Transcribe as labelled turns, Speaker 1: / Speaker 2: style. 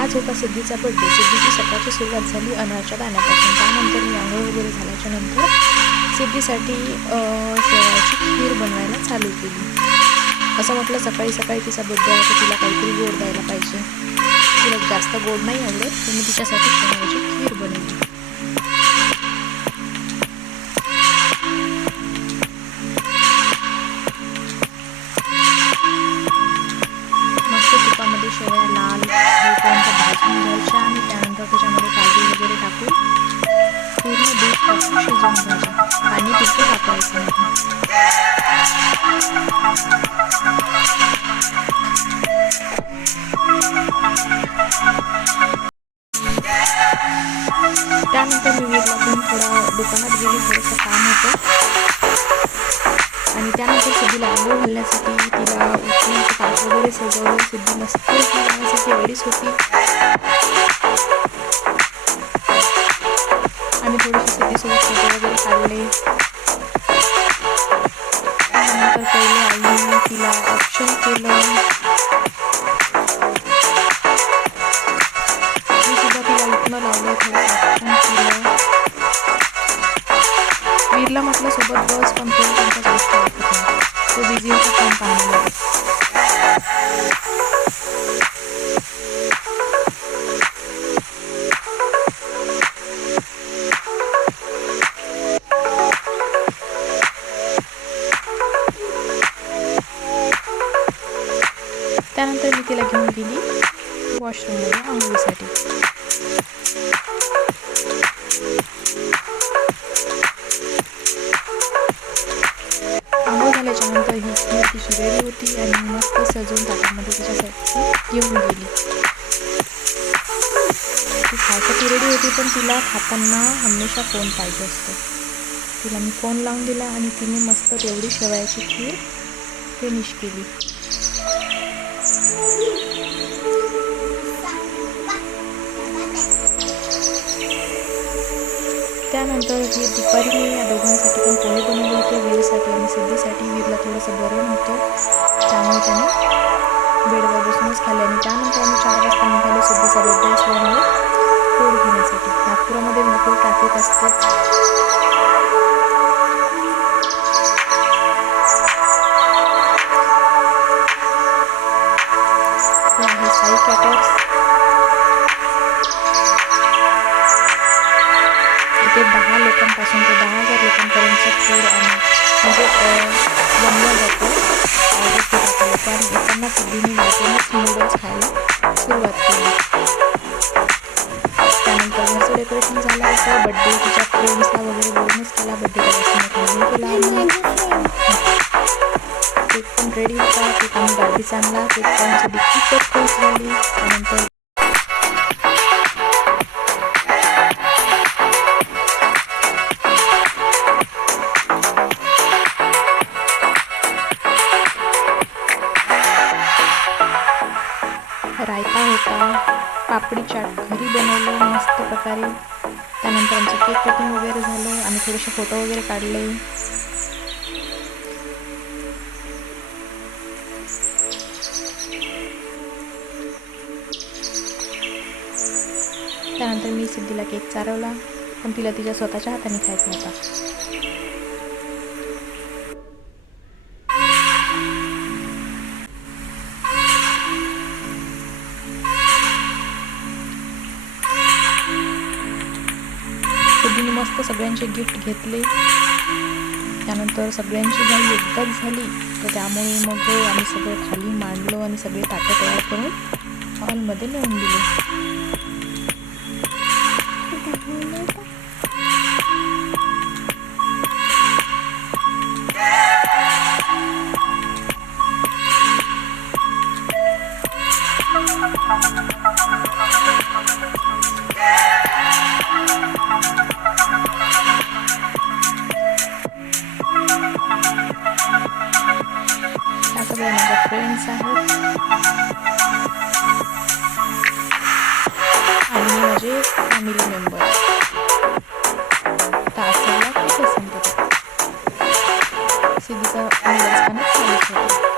Speaker 1: आज होता सिद्धीचा बड्डे सिद्धीची सकाळची सुरुवात झाली अनारच्या दाण्यापासून. त्यानंतर मी आंघोळ वगैरे झाल्याच्यानंतर सिद्धीसाठी अं, शेवयाची खीर बनवायला चालू केली. असं म्हटलं सकाळी सकाळी तिचा बड्डे आहे तर तिला काहीतरी गोड द्यायला पाहिजे. तिला जास्त गोड नाही आवडत तर मी तिच्यासाठी शेवयाची खीर बनवली. मस्त तुपामध्ये शेवया लाल भाजून घ्यायच्या आणि त्यानंतर त्याच्यामध्ये काजू वगैरे टाकून पूर्ण दूध टाकून शिजवून घ्यायचं पाणी तिथे वापरायचं नाही त्यानंतर मी वीरला पण थोडं दुकानात गेली थोडंसं काम होतं. आणि त्यानंतर सिद्धीला आंघोळ घालण्यासाठी वगैरे सजवलं सिद्धी मस्त जाण्यासाठी रेडीच होती आम्ही थोडीशी सिद्धीसोबत फोटो वगैरे काढले त्यानंतर पहिले आईने तिला ऑप्शन केलं वीरला म्हटलं सोबत बस पण तो त्यांच्या गोष्ट ऐकत नाही तो बिझी होता त्यानंतर मी तिला घेऊन गेली वॉशरूममध्ये आंघोळीसाठी आंघोळ झाल्याच्यानंतर ही खीर तिची रेडी होती आणि मस्त सजवून ताटामध्ये तिच्यासाठी घेऊन गेली. ती खायसाठी रेडी होती पण तिला खाताना हमेशा फोन पाहिजे असतो. तिला मी फोन लावून दिला आणि तिने मस्त तेवढी शेवयाची खीर फिनिश केली. त्यानंतर ही दुपारी मी या दोघांसाठी पण पोहे बनवले होते. वीरसाठी आणि सिद्धीसाठी वीरला थोडंसं बरं नव्हतं. त्यामुळे त्याने बेडवर बसूनच खाल्ले आणि त्यानंतर आम्ही चार वाजता निघालो सिद्धीचा बड्डे असल्यामुळे फूड घेण्यासाठी. नागपुरामध्ये भरपूर ट्रॅफिक असते. इथे दहा लोकांपासून ते दहा हजार लोकांपर्यंतचं फूड म्हणजे बनलं जातं. ऑर्डर केलं लोक आणि येताना सिद्धीने वाटूनच नूडल्स खायला सुरुवात केली. त्यानंतर घरचं डेकोरेशन झालं होतं. बड्डे तिच्या फ्रेंड्सला वगैरे बोलूनच केला. बड्डे त्यापासून केला केक पण रेडी होता. केक आम्ही गाडीचा आणला. केक खूप खुश झाली. त्यानंतर होता पापडी चाट घरी बनवलं मस्त प्रकारे. त्यानंतर आमचं केक कटिंग वगैरे झालं. आम्ही थोडेसे फोटो वगैरे काढले. त्यानंतर मी सिद्धीला केक चारवला. पण तिला तिच्या स्वतःच्या हाताने खायचा होता. सिद्धीने मस्त सगळ्यांचे गिफ्ट घेतले. त्यानंतर सगळ्यांची घाई एकदाच झाली. तर त्यामुळे मग आम्ही सगळं खाली मांडलो आणि सगळे ताटं तयार करून हॉलमध्ये नेऊन दिले. ह्या माझ्या फ्रेंड्स आहेत आणि माझे फॅमिली मेंबर तासाला खूप संपत सिद्धीचा चालूच होता